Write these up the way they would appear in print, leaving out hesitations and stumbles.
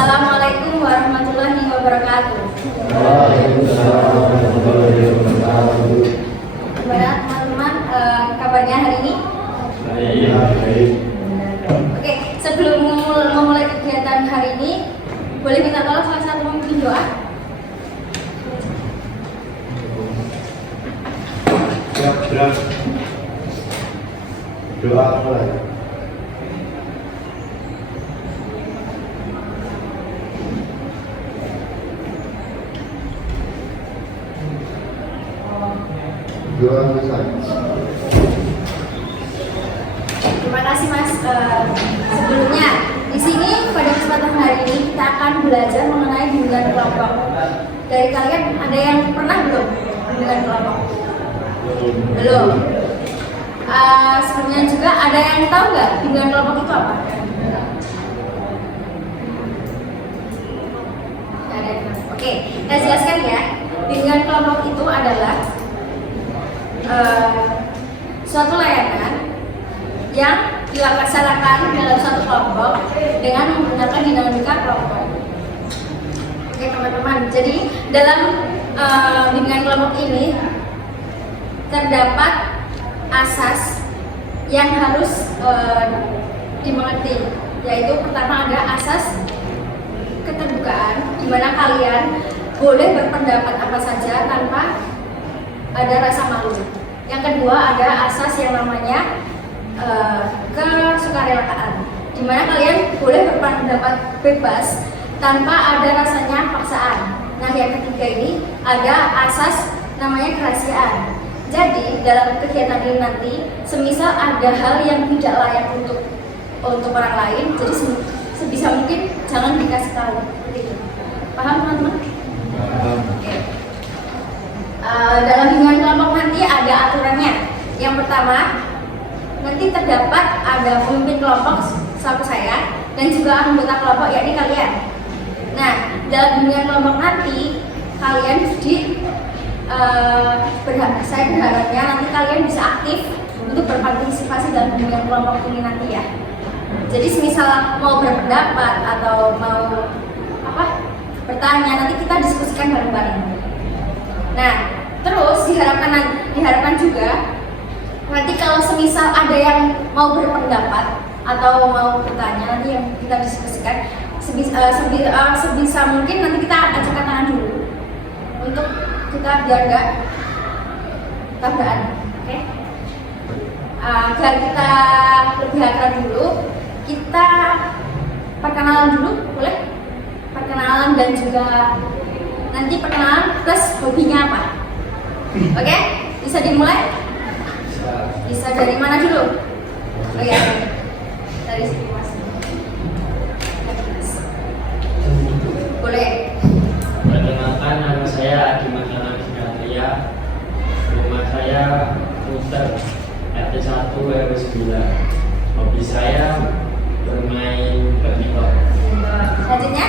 Assalamualaikum warahmatullahi wabarakatuh. Waalaikumsalam warahmatullahi wabarakatuh. Gimana teman-teman kabarnya hari ini? Baik. Oke, sebelum memulai kegiatan hari ini, boleh minta tolong salah satu memimpin doa? Siap, gerak. Doa mulai. Doa besar. Terima kasih Mas. Sebelumnya di sini pada kesempatan hari ini kita akan belajar mengenai bimbingan kelompok. Dari kalian ada yang pernah belum bimbingan kelompok? Belum. Sebelumnya juga ada yang tahu nggak bimbingan kelompok itu apa? Nggak ada. Oke, saya jelaskan ya. Bimbingan kelompok itu adalah suatu layanan yang dilaksanakan dalam satu kelompok dengan menggunakan dinamika kelompok. Oke teman-teman, jadi dalam bimbingan kelompok ini terdapat asas yang harus dimengerti, yaitu pertama ada asas keterbukaan, di mana kalian boleh berpendapat apa saja tanpa ada rasa malu. Yang kedua ada asas yang namanya kesukarelaan, di mana kalian boleh berpendapat bebas tanpa ada rasanya paksaan. Nah yang ketiga ini ada asas namanya kerahasiaan. Jadi dalam kegiatan ini nanti semisal ada hal yang tidak layak untuk orang lain, jadi sebisa mungkin jangan dikasih tahu. Paham teman-teman? Oke. Dalam bimbingan kelompok nanti ada aturannya. Yang pertama, nanti terdapat ada pemimpin kelompok selaku saya dan juga anggota kelompok yakni kalian. Nah, dalam bimbingan kelompok nanti kalian saya berharapnya nanti kalian bisa aktif untuk berpartisipasi dalam bimbingan kelompok ini nanti ya. Jadi semisal mau berpendapat atau mau bertanya, nanti kita diskusikan bareng-bareng. Nah, terus diharapkan juga nanti kalau semisal ada yang mau berpendapat atau mau bertanya, nanti yang kita diskusikan sebisa mungkin nanti kita ajukan tangan dulu untuk kita biar nggak tabrakan, oke? Agar kita lebih akrab dulu, kita perkenalan dulu, boleh? Perkenalan dan juga nanti perkenalan plus hobinya apa? Oke? Bisa dimulai? Bisa dari mana dulu? Oh ya, dari sini mas. Boleh. Perkenalkan, nama saya Adi Maulana Ginatria. Rumah saya Puter, RT 1 RW 9. Hobi saya bermain badminton. Selanjutnya?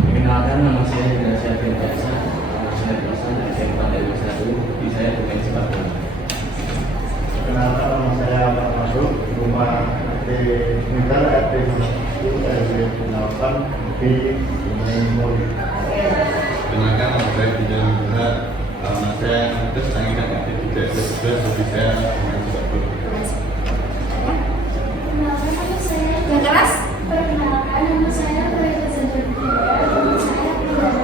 Perkenalkan, nama saya Indonesia Biasa. Saya berasal dari SMA RW 1. Hobi saya bermain sepak bola. Perkenalkan, nama saya Pak Masuk. Rumah RT Sekitar RT 1 RW 8 di Sungai Mori. Perkenalkan, nama saya Bidang Berat. Nama saya Marcus Tangikan RT 3 RW 11. Hobi saya bermain sepak bola. Perkenalkan, nama saya Yang keras? Perkenalkan, nama saya Reza Zadruddin. Nama saya Pilihan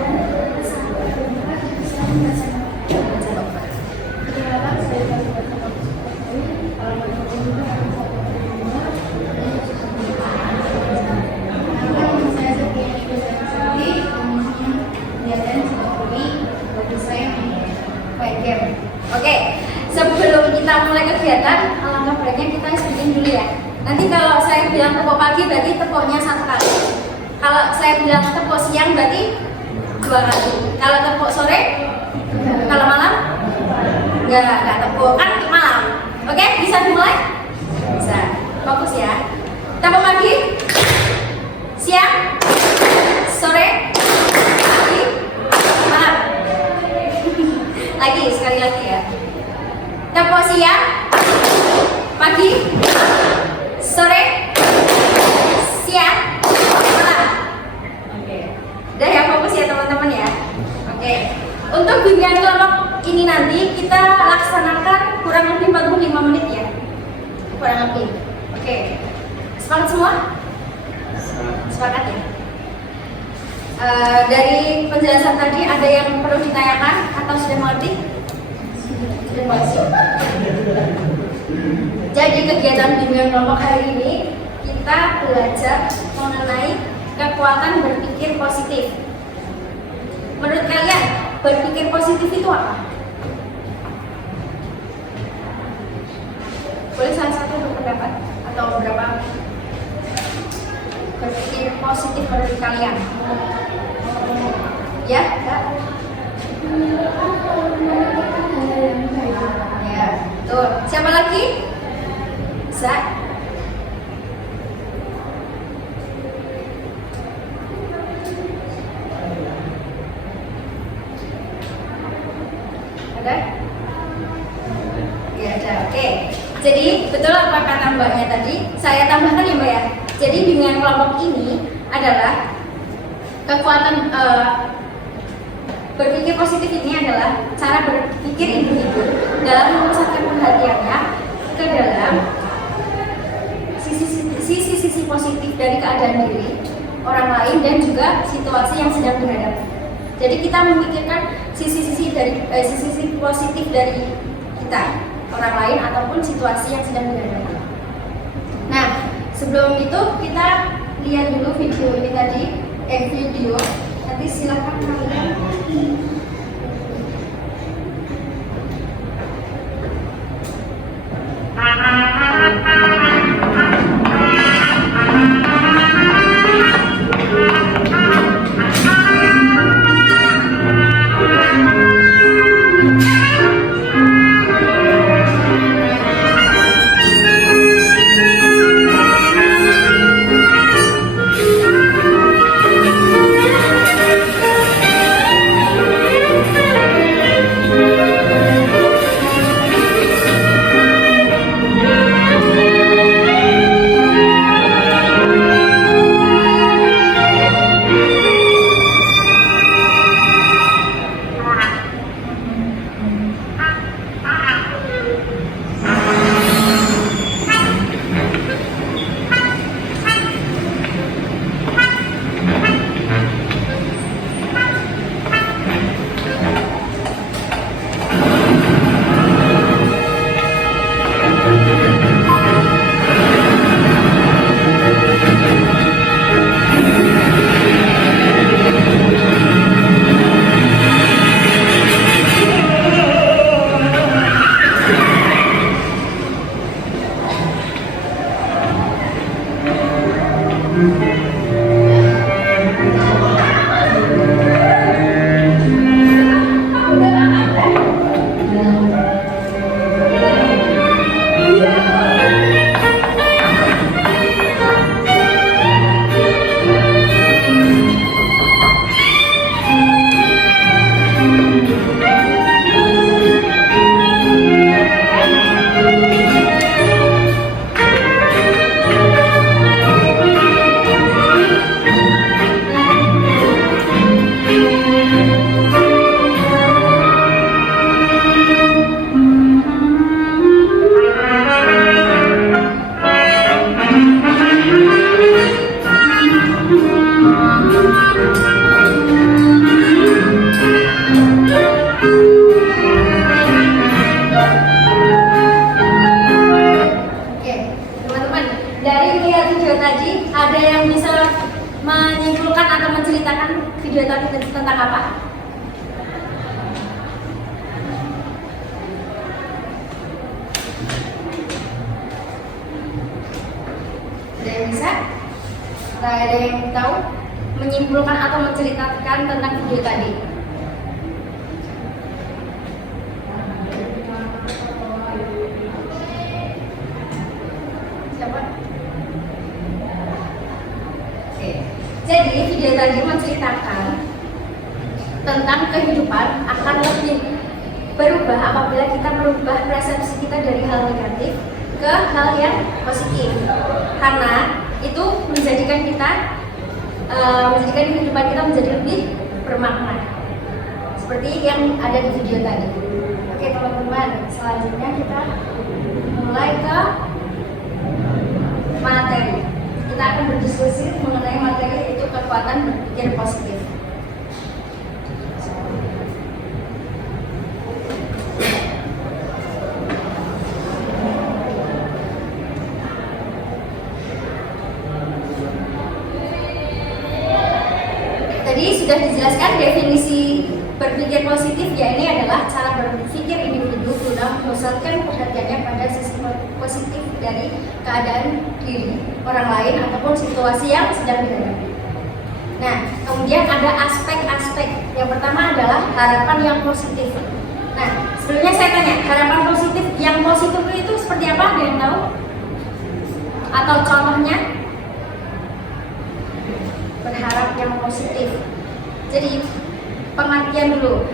sampai berempat jurusan bahasa Indonesia. Perkenalkan, saya Oke, sebelum kita mulai kegiatan, alangkah baiknya kita speaking dulu ya. Nanti kalau saya bilang tepuk pagi berarti tepuknya 1 kali. Kalau saya bilang tepuk siang berarti 2 kali. Kalau tepuk sore, kalau malam, nggak tepuk kan malam. Oke, bisa dimulai? Bisa. Fokus ya. Tepuk pagi, siang, sore, pagi, malam. Lagi, sekali lagi ya. Tepuk siang, pagi, sore, siang, malam. kurang lebih. Oke, sepakat semua? Sepakat ya? Dari penjelasan tadi ada yang perlu ditanyakan atau sudah mengerti? Sudah mengerti. Jadi kegiatan bimbingan kelompok hari ini kita belajar mengenai kekuatan berpikir positif. Menurut kalian, berpikir positif itu apa? Boleh salah satu berpendapat atau beberapa berpikir positif menurut kalian? Ya, Kak? Ya, tuh. Siapa lagi? Bisa? Ada? Ya, ada. Oke. Jadi betul apa kata Mbaknya tadi? Saya tambahkan ya Mbak ya. Jadi bimbingan kelompok ini adalah kekuatan berpikir positif ini adalah cara berpikir individu dalam memusatkan perhatiannya ke dalam sisi positif dari keadaan diri, orang lain dan juga situasi yang sedang dihadapi. Jadi kita memikirkan sisi positif dari kita, orang lain ataupun situasi yang sedang dihadapi. Nah, sebelum itu kita lihat dulu video ini tadi, video. Nanti silakan kalian. video tadi tentang apa? Ada yang bisa? Atau ada yang tahu menyimpulkan atau menceritakan tentang video tadi? Siapa? Oke. Jadi video tadi menceritakan tentang kehidupan akan lebih berubah apabila kita merubah persepsi kita dari hal negatif ke hal yang positif, karena itu menjadikan kehidupan kita menjadi lebih bermakna seperti yang ada di video tadi. Oke teman-teman, selanjutnya kita mulai ke berpikir positif. Tadi sudah dijelaskan definisi berpikir positif, ya ini adalah cara berpikir individu guna memusatkan perhatiannya pada sisi positif dari keadaan diri, orang lain, ataupun situasi yang sedang dihadapi. Nah, kemudian ada aspek-aspek. Yang pertama adalah harapan yang positif. Nah, sebelumnya saya tanya, harapan positif yang positif itu seperti apa? Ada yang tahu? Atau contohnya? Berharap yang positif. Jadi pengertian dulu.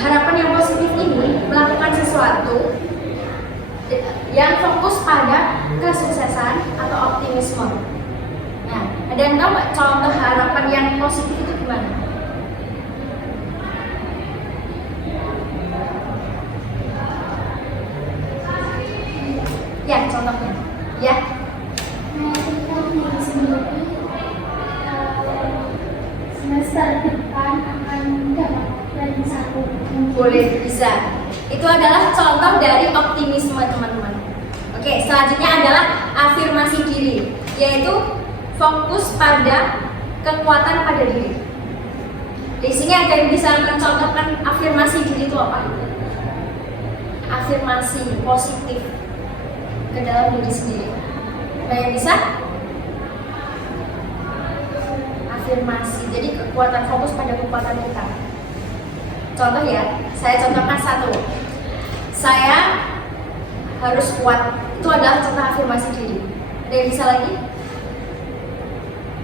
Harapan yang positif ini melakukan sesuatu yang fokus pada kesuksesan atau optimisme. Nah, ada yang tahu nggak contoh harapan yang positif itu gimana? Ya, contohnya. Ya. Ketika diri sendiri semester depan akan dapat ranking 1. Boleh, bisa. Itu adalah contoh dari optimisme, teman-teman. Oke, selanjutnya adalah afirmasi diri, yaitu fokus pada kekuatan pada diri. Di sini ada yang bisa mencontohkan afirmasi diri itu apa? Afirmasi positif ke dalam diri sendiri. Ada yang bisa? Afirmasi, jadi kekuatan, fokus pada kekuatan kita. Contoh ya, saya contohkan satu. Saya harus kuat. Itu adalah contoh afirmasi diri. Ada yang bisa lagi?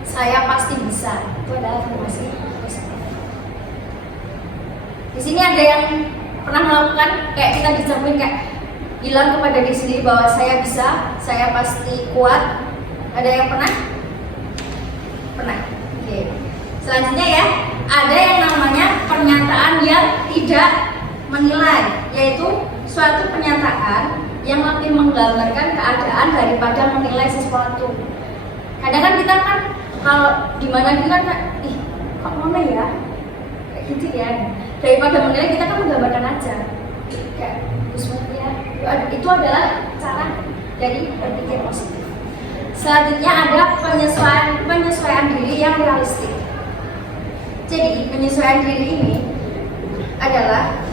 Saya pasti bisa. Itu adalah afirmasi positif. Di sini ada yang pernah melakukan kayak kita dijamin kayak bilang kepada diri sendiri bahwa saya bisa, saya pasti kuat. Ada yang pernah? Pernah. Oke. Selanjutnya ya, ada yang namanya pernyataan yang tidak menilai, yaitu suatu pernyataan yang lebih menggambarkan keadaan daripada menilai sesuatu. Kadang kan kita kan kalau di mana kita kan, ih kok mana ya, kayak gitu ya. Daripada menilai kita kan menggambarkan aja. Kayak ya. Itu adalah cara dari berpikir positif. Selanjutnya ada penyesuaian diri yang realistik. Jadi penyesuaian diri ini adalah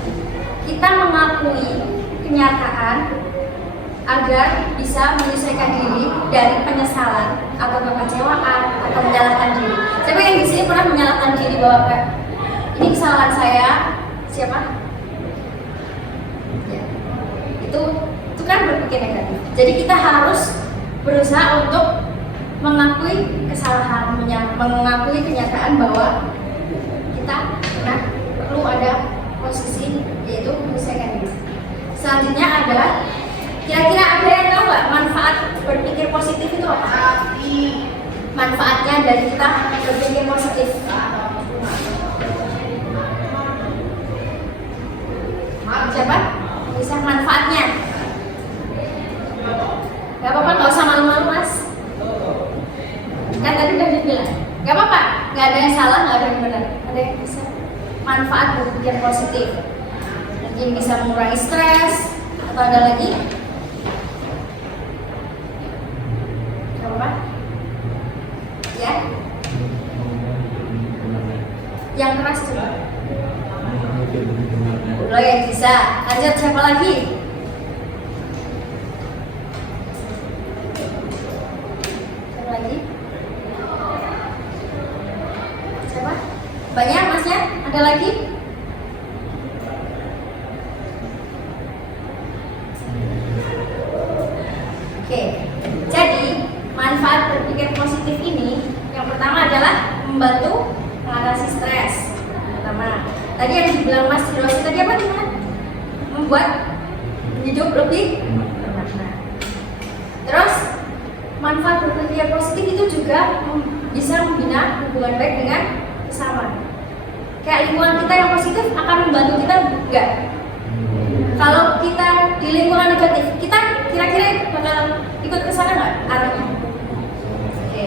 kita mengakui kenyataan agar bisa menyesuaikan diri dari penyesalan atau kekecewaan atau menyalahkan diri. Siapa yang di sini pernah menyalahkan diri bahwa ini kesalahan saya? Siapa? Ya. Itu kan berpikir negatif. Jadi kita harus berusaha untuk mengakui kesalahan, mengakui kenyataan bahwa kita perlu ada posisi, yaitu menyesuaikan diri. Selanjutnya adalah kira-kira ada yang tahu nggak manfaat berpikir positif itu apa? Manfaatnya dari kita berpikir positif. Siapa? Bisa manfaatnya? Gak apa-apa, nggak usah malu-malu mas. Kan tadi udah dibilang. Gak apa-apa, nggak ada yang salah, nggak ada yang benar. Ada yang bisa. Manfaat berpikir positif. Mungkin bisa mengurangi stres. Atau ada lagi? Gak apa-apa. Ya. Yang keras coba. Udah ya bisa. Lanjut, siapa lagi? Siapa lagi? Siapa? Banyak masnya? Ada lagi? Oke. Jadi manfaat berpikir positif ini yang pertama adalah membantu mengatasi stres. Pertama, tadi yang dibilang Mas Hiroshi tadi apa gimana? Membuat hidup lebih bermakna. Terus manfaat berpikir positif itu juga bisa membina hubungan baik dengan sesama. Kayak lingkungan kita yang positif akan membantu kita enggak? Kalau kita di lingkungan negatif, kita kira-kira bakal ikut ke sana nggak arahnya? Oke.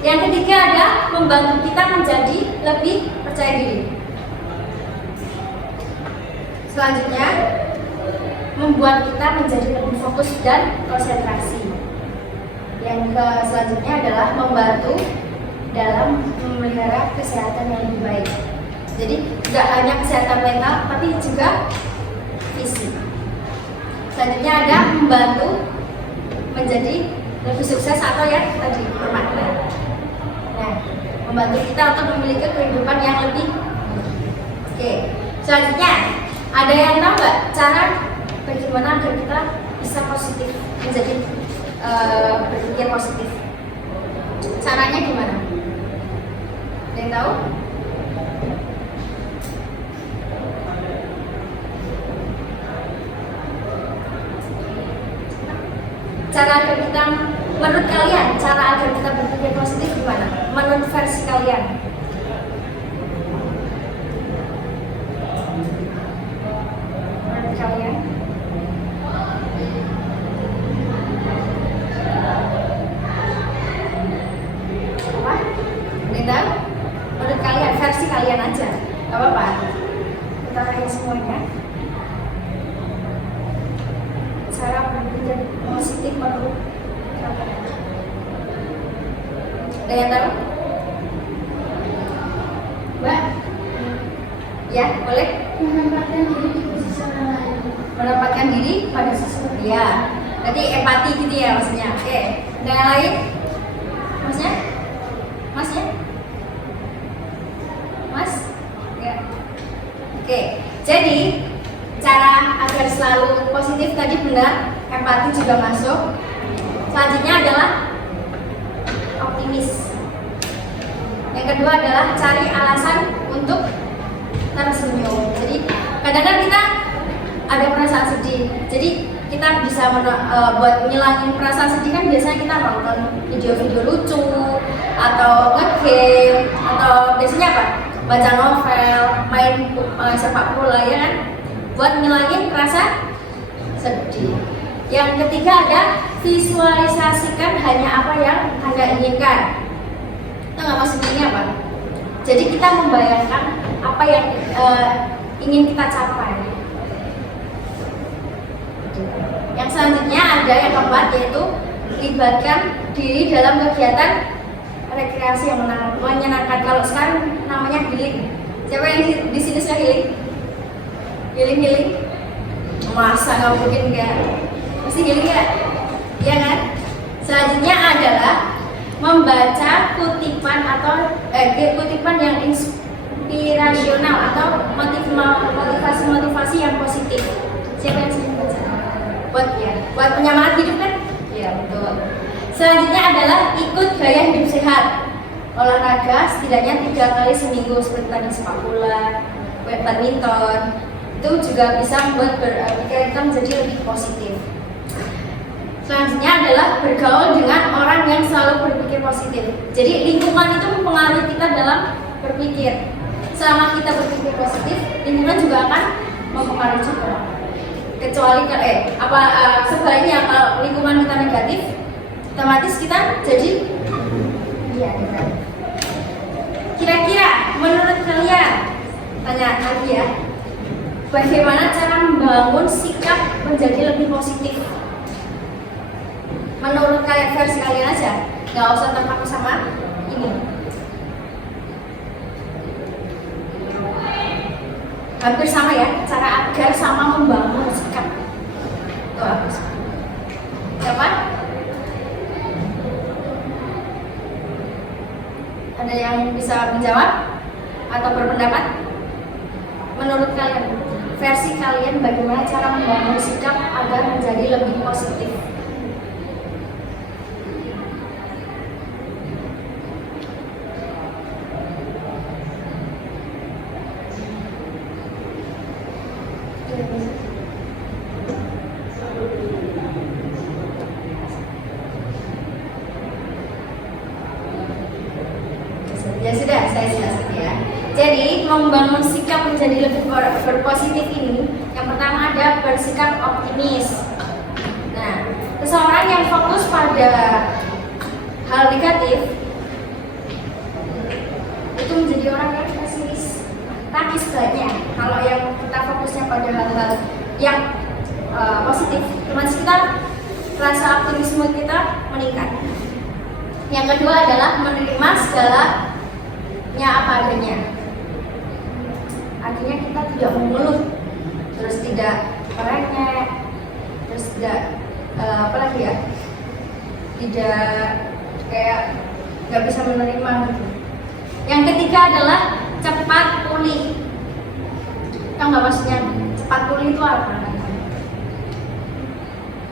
Yang Yang ketiga ada membantu kita menjadi lebih percaya diri. Selanjutnya, membuat kita menjadi lebih fokus dan konsentrasi. Yang selanjutnya adalah membantu dalam memelihara kesehatan yang lebih baik. Jadi tidak hanya kesehatan mental, tapi juga fisik. Selanjutnya ada membantu menjadi lebih sukses atau yang tadi bermakna. Nah, membantu kita untuk memiliki kehidupan yang lebih. Oke, selanjutnya ada yang tahu nggak cara bagaimana agar kita bisa positif, menjadi berpikir positif? Caranya gimana? Ada yang tahu? Cara agar kita, menurut kalian, cara agar kita berpikir positif gimana? Menurut versi kalian? Menurut kalian? Apa? Linda? Menurut kalian, versi kalian aja, gak apa-apa. Kita tanya semuanya. Cara berpikir positif menurut kalian. Ada yang tahu? Mbak? Ya, boleh? Menempatkan diri di posisi orang lain. Menempatkan diri pada sesuatu. Ya, berarti empati gitu ya maksudnya. Oke, ada yang lain? Masnya? Masnya? Mas? Ya. Oke, jadi cara agar selalu positif tadi benar, empati juga masuk. Selanjutnya adalah optimis. Yang kedua adalah cari alasan untuk tersenyum. Jadi kadang-kadang kita ada perasaan sedih. Jadi kita bisa buat ngilangin perasaan sedih kan biasanya kita nonton video-video lucu atau nge-game atau biasanya apa? Baca novel, main sepak bola ya kan? Buat ngilangin rasa sedih. Yang ketiga ada visualisasikan hanya apa yang Anda inginkan. Kita nggak maksudnya ini apa? Jadi kita membayangkan apa yang ingin kita capai. Yang selanjutnya ada yang keempat yaitu libatkan diri dalam kegiatan rekreasi yang menyenangkan. Kalau sekarang namanya healing. Siapa yang di sini suka healing? Healing? Masa nggak mungkin nggak? Mesti healing ya? Iya kan? Selanjutnya adalah membaca kutipan atau kutipan yang inspirasional atau motivasi yang positif. Siapa yang sering baca? Buat penyemangat hidup kan? Ya betul. Selanjutnya adalah ikut gaya hidup sehat. Olahraga setidaknya 3 kali seminggu seperti tadi sepak bola, badminton. Itu juga bisa membuat pikiran kita menjadi lebih positif. Selanjutnya adalah bergaul dengan orang yang selalu berpikir positif. Jadi lingkungan itu mempengaruhi kita dalam berpikir. Selama kita berpikir positif, lingkungan juga akan mempengaruhi juga. Kecuali sebaliknya kalau lingkungan kita negatif, otomatis kita jadi negatif. Kira-kira menurut kalian, tanya lagi ya, bagaimana cara membangun sikap menjadi lebih positif? Menurut kalian, versi kalian aja, nggak usah terpaku sama ini. Hampir sama ya, cara agar sama membangun sikap. Itu apa? Siapa? Ada yang bisa menjawab atau berpendapat? Menurut kalian, versi kalian bagaimana cara membangun sikap agar menjadi lebih positif? Ya sudah, saya jelaskan ya. Jadi membangun sikap menjadi lebih berpositif ini, yang pertama ada bersikap optimis. Nah, seseorang yang fokus pada hal negatif menjadi orang yang pesimis. Tapi sebaliknya, kalau yang kita fokusnya pada hal-hal yang positif, otomatis kita rasa optimisme kita meningkat. Yang kedua adalah menerima segalanya apa adanya. Artinya kita tidak mengeluh, terus tidak merengek, terus tidak apa lagi ya, tidak kayak nggak bisa menerima gitu. Yang ketiga adalah cepat pulih. Tahu nggak maksudnya cepat pulih itu apa?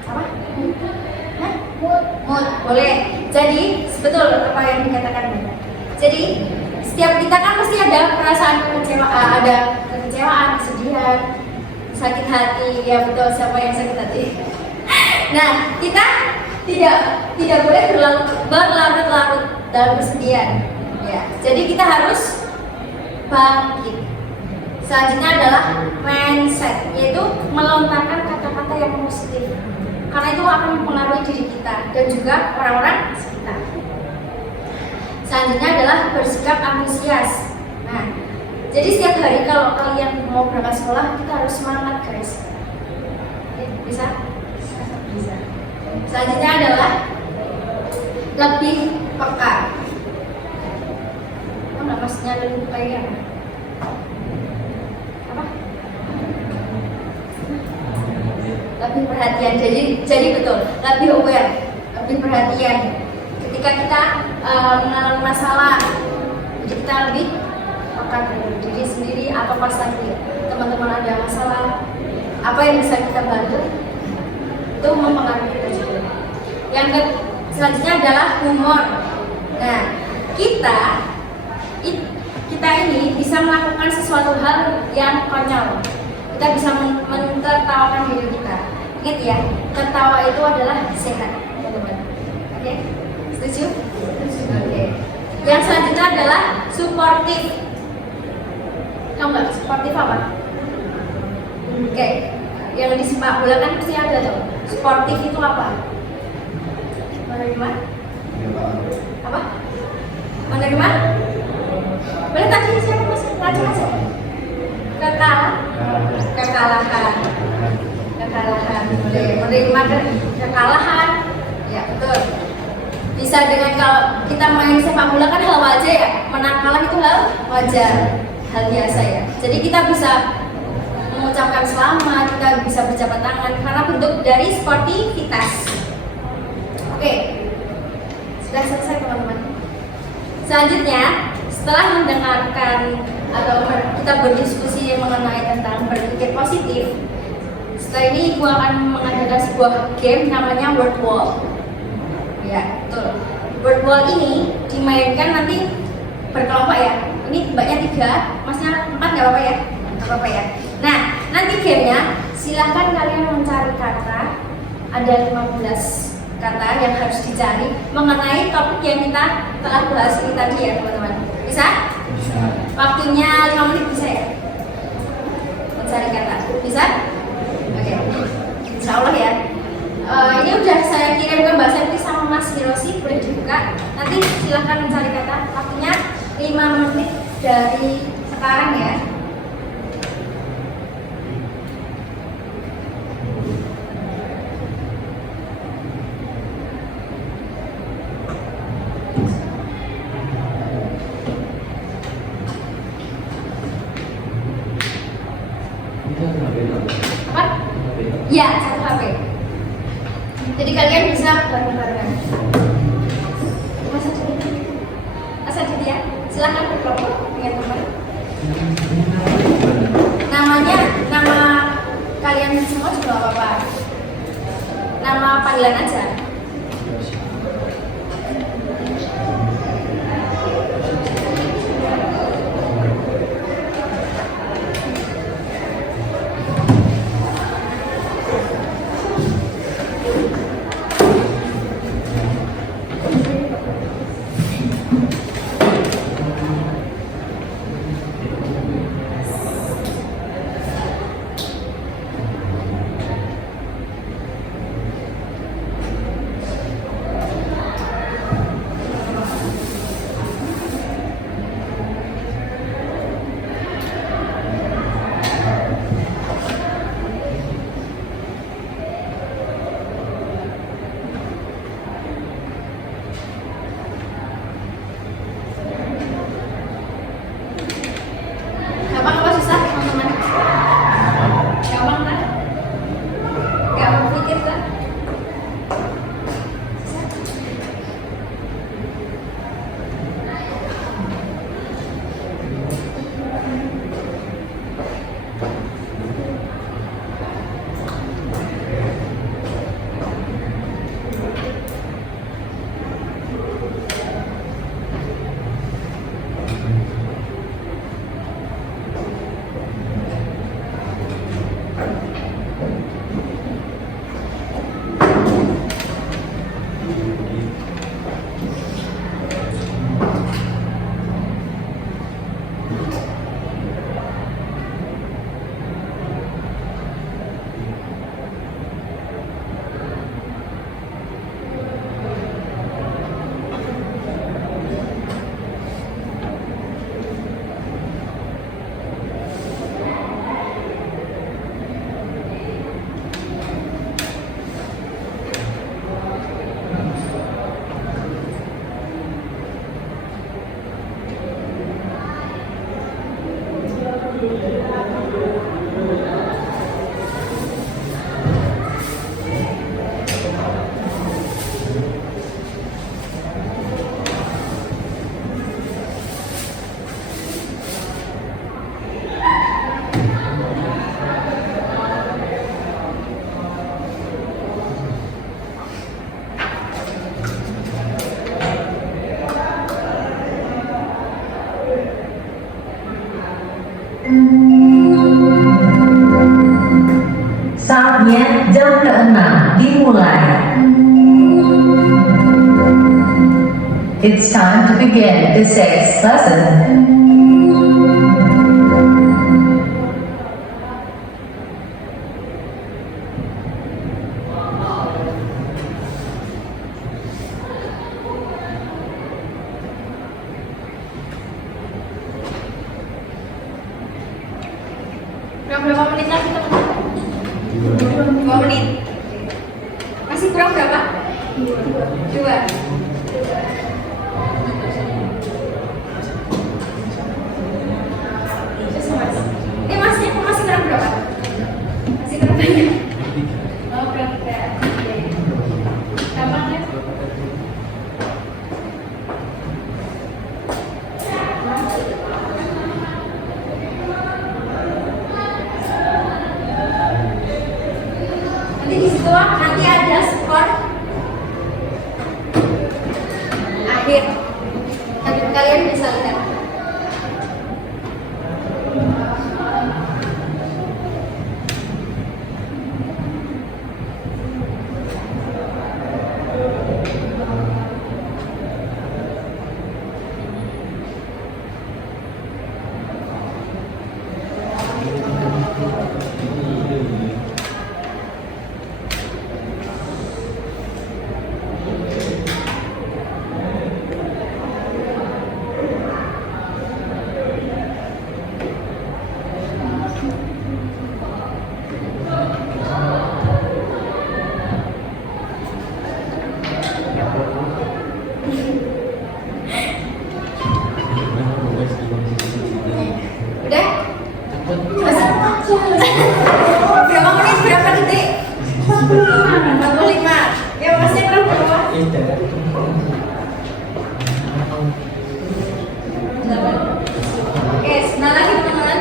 Apa? Hah? Mood. Boleh. Jadi betul apa yang dikatakan. Jadi setiap kita kan pasti ada perasaan kekecewaan, kesedihan, sakit hati. Ya betul, siapa yang sakit hati? Nah, kita tidak boleh berlarut-larut dalam kesedihan. Ya, jadi kita harus bangkit. Selanjutnya adalah mindset, yaitu melontarkan kata-kata yang positif. Karena itu akan mempengaruhi diri kita dan juga orang-orang sekitar. Selanjutnya adalah bersikap antusias. Nah, jadi setiap hari kalau kalian mau berangkat sekolah, kita harus semangat, guys. Bisa? Bisa. Selanjutnya adalah lebih peka. Apa maksudnya lebih peka ya? Apa? Lebih perhatian. Jadi betul, lebih aware, lebih perhatian. Ketika kita mengalami masalah, jadi kita lebih peka dengan diri sendiri atau pas lagi teman-teman ada masalah, apa yang bisa kita bantu itu mempengaruhi kita juga. Yang selanjutnya adalah humor. Nah, kita ini bisa melakukan sesuatu hal yang konyol. Kita bisa mentertawakan diri kita. Ingat ya, tertawa itu adalah sehat, teman-teman. Oke, setuju? Oke. Yang selanjutnya adalah suportif. Tahu nggak suportif apa? Oke, yang di sepak bola kan pasti ada tuh. Suportif itu apa? Menerima? Apa? Menerima? Boleh tadi siapa masuk? Lanjut aja. Kekalahan. Boleh menerima kekalahan. Ya betul. Bisa dengan kalau kita main sepak bola kan hal wajar ya. Menang kalah itu hal wajar, hal biasa ya. Jadi kita bisa mengucapkan selamat, kita bisa berjabat tangan karena bentuk dari sportivitas. Oke, sudah selesai teman-teman. Selanjutnya, setelah mendengarkan atau kita berdiskusi mengenai tentang berpikir positif, setelah ini Ibu akan mengadakan sebuah game namanya Word Wall. Ya, betul. Word Wall ini dimainkan nanti berkelompok ya. Ini mbaknya 3, masnya 4 nggak apa-apa ya? Nggak apa-apa ya. Nah, nanti gamenya silahkan kalian mencari kata. Ada 15 kata yang harus dicari mengenai topik yang kita telah bahas ini tadi ya teman-teman. Bisa? Bisa. Waktunya 5 menit bisa ya? Mencari kata. Bisa? Oke. Insya Allah ya. Ini udah saya kirim ke Mbak Septi sama Mas Hiroshi, boleh dibuka. Nanti silahkan mencari kata. Waktunya 5 menit dari sekarang ya. Apa? Ya, 1 HP. Jadi kalian bisa bareng-bareng. Mas Adit ya, silahkan berkelompok dengan teman. Nama kalian semua juga gak apa-apa. Nama panggilan aja. Saatnya jam ke-6 dimulai. It's time to begin the 6th lesson. Berapa menit lagi teman-teman? 2 menit. Masih kurang berapa? 2. Ini masih kurang berapa? Masih kurang banyak. Oh, berapa? Gampang ya? Nanti di situ nanti ada skor akhir. Kalian bisa lihat. Udah? Berapa menit? Berapa detik? 45. Ya, masih kurang berapa? Oke, senang lagi teman-teman.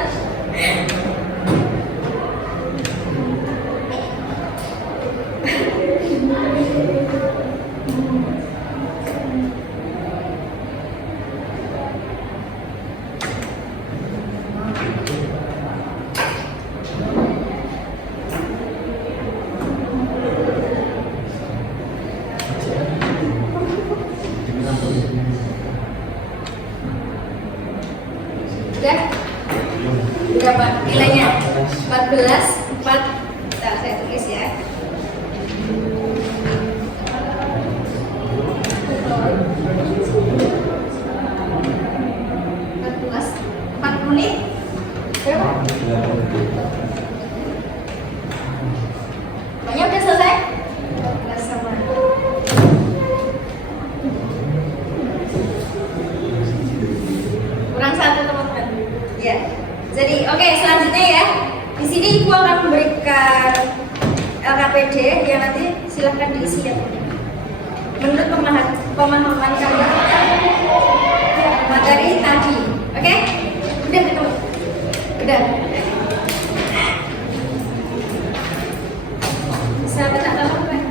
Udah? Berapa nilainya? 14, 4. Bentar, saya tulis ya. 4 menit. Berapa? Banyak udah selesai? Udah sama. Kurang 1 teman-teman. Ya. Jadi oke, selanjutnya ya. Di sini Ibu akan memberikan LKPD yang nanti silahkan diisi ya. Menurut pemahaman kalian materi tadi. Oke? Udah ketemu? Udah. Bisa minta tolong kan?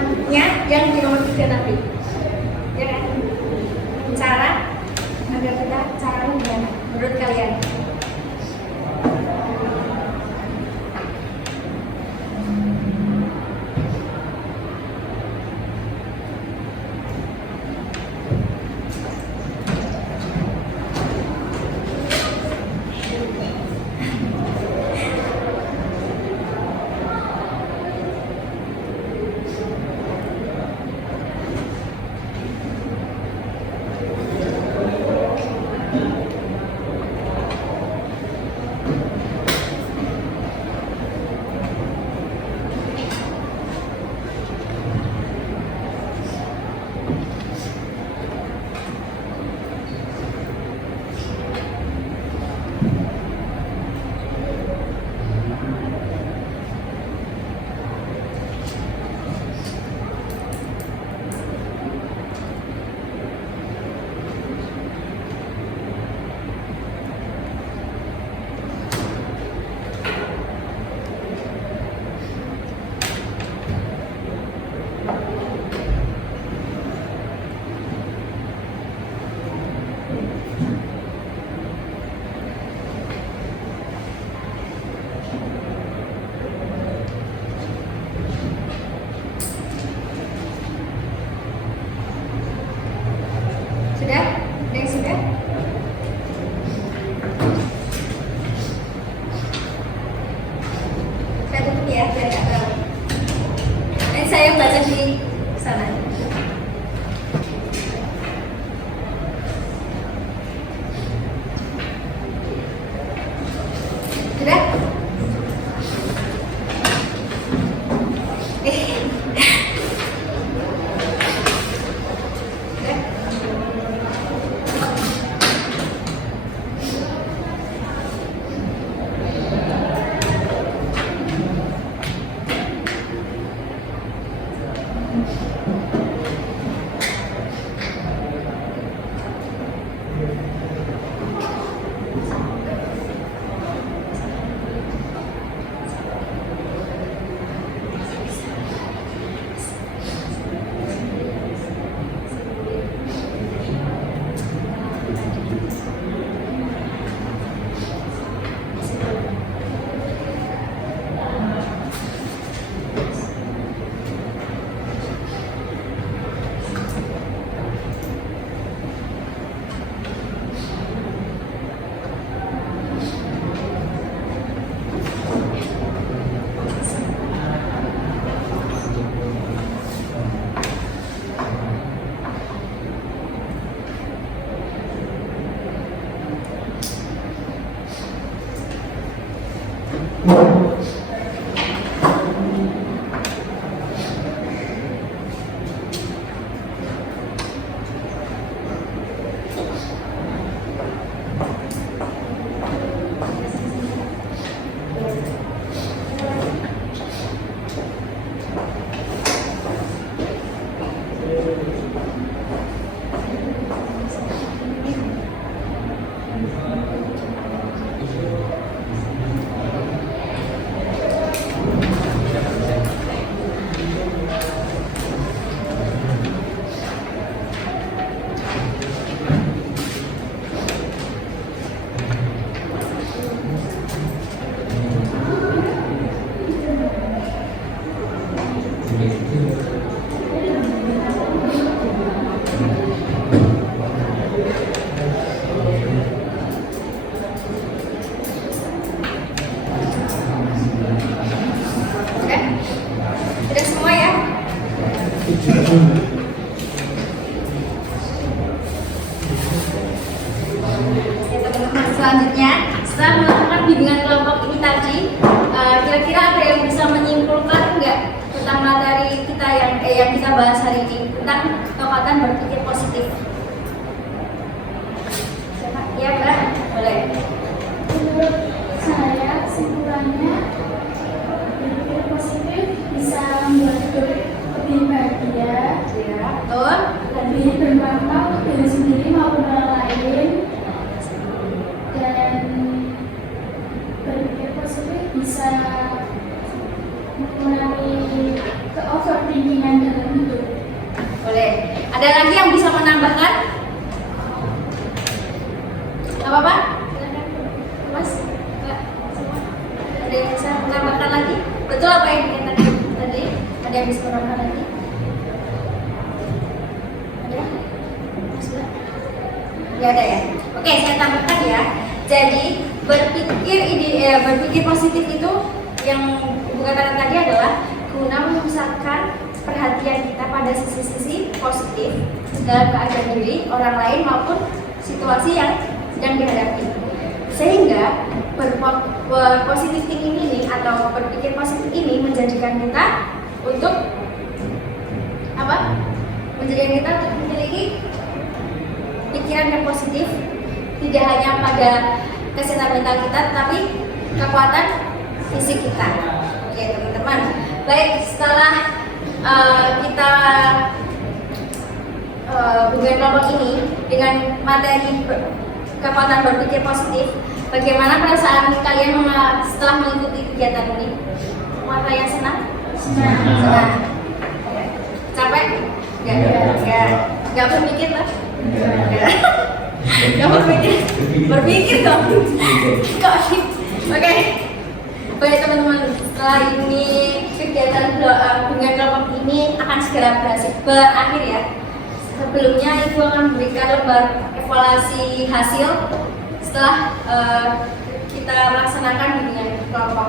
temannya yang di nomor 3 tadi. Ya kan? Cara agar kita caranya gimana menurut kalian? Sudah? Ada yang sudah? Saya tutup ya, biar nggak tahu. Ini saya baca di sana. Sudah? Sudah semua ya? Ya teman-teman, selanjutnya setelah melakukan bimbingan kelompok ini tadi, kira-kira ada yang bisa menyimpulkan nggak tentang materi kita yang kita bahas hari ini tentang kekuatan berpikir positif? Siapa? Iya, Mbak? Boleh. Menurut saya, kesimpulannya berpikir positif bisa membuat hidup lebih bahagia, Ya, betul. lebih bermanfaat untuk diri sendiri maupun orang lain, dan berpikir positif bisa mengurangi ke overthinkingan dan Boleh. Ada lagi yang bisa menambahkan? Gak apa-apa? Silakan. Mas? Enggak? Semua? Ada yang bisa menambahkan lagi? Betul apa yang dikatakan tadi? Ada yang bisa menambahkan lagi? Ada? Sudah? Ya ada ya? Oke, saya tambahkan ya. Jadi berpikir positif itu yang Ibu katakan tadi adalah guna memusatkan perhatian kita pada sisi-sisi positif dalam keadaan diri, orang lain maupun situasi yang sedang dihadapi. Sehingga berpositif thinking ini atau berpikir positif ini menjadikan kita untuk apa? Menjadikan kita untuk memiliki pikiran yang positif, tidak hanya pada kesehatan mental kita, tapi kekuatan fisik kita. Oke teman-teman, baik setelah kita hubungan kelompok ini dengan materi kekuatan berpikir positif, bagaimana perasaan kalian setelah mengikuti kegiatan ini? Apa yang senang? Senang. Capek? Enggak berpikir lah? Enggak berpikir? Berpikir dong. Oke. Baik teman-teman, setelah ini kegiatan hubungan kelompok ini akan segera berakhir ya. Sebelumnya Ibu akan memberikan lembar evaluasi hasil setelah kita melaksanakan hubungan kelompok.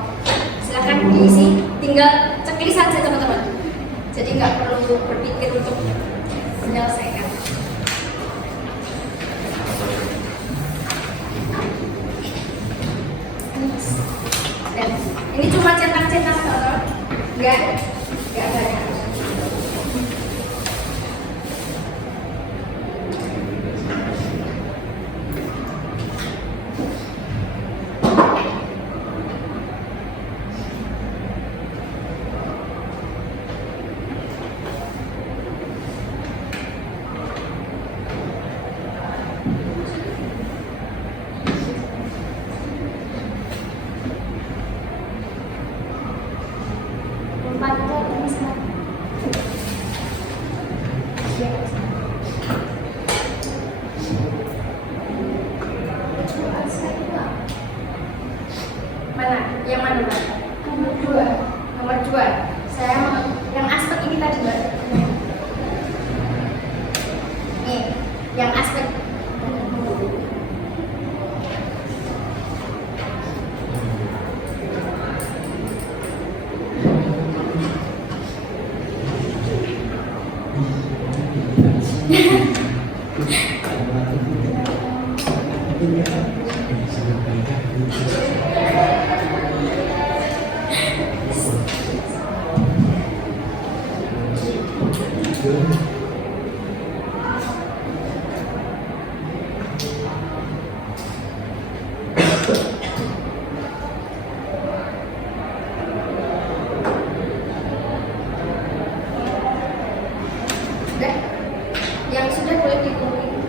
Silakan diisi, tinggal checklist saja teman-teman. Jadi nggak perlu berpikir untuk menyelesaikan. Dan ini cuma cetak-cetak atau enggak banyak. Mana? Yang mana, Mbak? Nomor 2. Saya mau yang aspek ini tadi, Mbak. Nih, yang aspek yang sudah boleh dikumpulkan.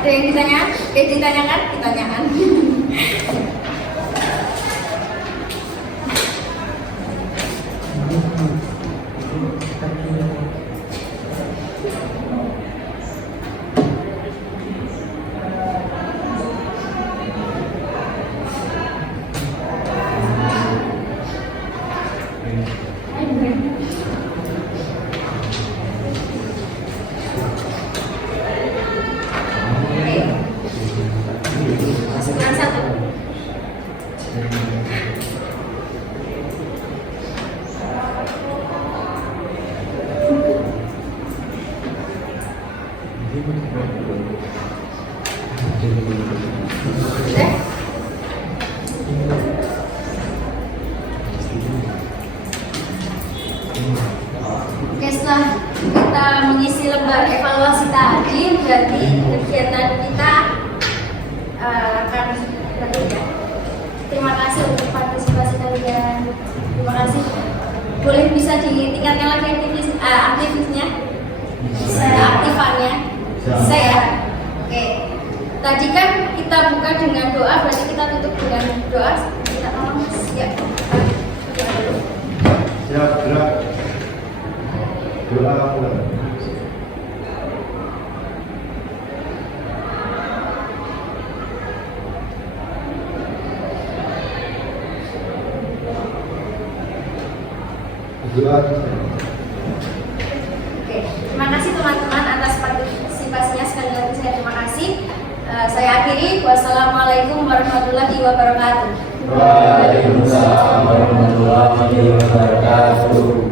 Ada yang ditanyakan? Ditanyakan. Kurang satu. Sudah? Oke, setelah kita mengisi lembar evaluasi tadi, berarti kegiatan kita akan berakhir ya. Terima kasih untuk partisipasi kalian. Terima kasih. Boleh bisa ditingkatkan lagi aktivitasnya? Aktifannya? Saya. Oke. Tadi kan kita kita buka dengan doa, berarti kita tutup dengan doa. Kita tolong Mas. Ya. Doa dulu. Siap, gerak. Doa mulai. Doa. Oke, terima kasih teman-teman atas partisipasinya. Sekali lagi saya terima kasih. Saya akhiri. Wassalamualaikum warahmatullahi wabarakatuh. Waalaikumsalam warahmatullahi wabarakatuh.